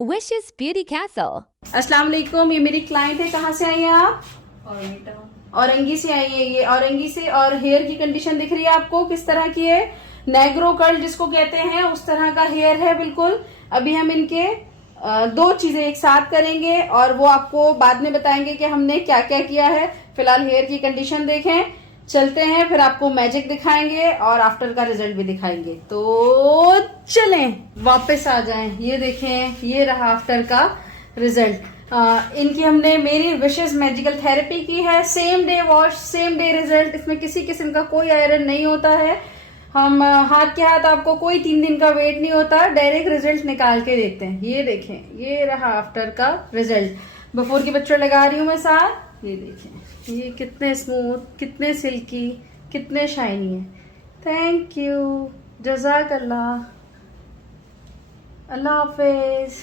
Wishes Beauty Castle. अस्सलाम वालेकुम, ये मेरी क्लाइंट है। कहाँ से आई हैं आप? औरंगी से आई है। ये औरंगी से। और हेयर की कंडीशन दिख रही है आपको किस तरह की है? नेग्रो कर्ल जिसको कहते हैं उस तरह का हेयर है बिल्कुल। अभी हम इनके दो चीजें एक साथ करेंगे और वो आपको बाद में बताएंगे कि हमने क्या क्या किया है। फिलहाल हेयर की कंडीशन देखें, चलते हैं, फिर आपको मैजिक दिखाएंगे और आफ्टर का रिजल्ट भी दिखाएंगे। तो चलें वापस आ जाएं। ये देखें, ये रहा आफ्टर का रिजल्ट। इनकी हमने मेरी विशेष मैजिकल थेरेपी की है। Same day wash, same day result. इसमें किसी किस्म का कोई आयरन नहीं होता है। हम हाथ के हाथ आपको कोई 3 दिन का वेट नहीं होता, डायरेक्ट रिजल्ट निकाल के देते हैं। ये देखें, ये रहा आफ्टर का रिजल्ट। बिफोर की पिक्चर लगा रही हूं मैं साथ। ये देखें, ये कितने स्मूथ, कितने सिल्की, कितने शाइनी है। थैंक यू, जज़ाक अल्लाह, अल्लाह हाफिज।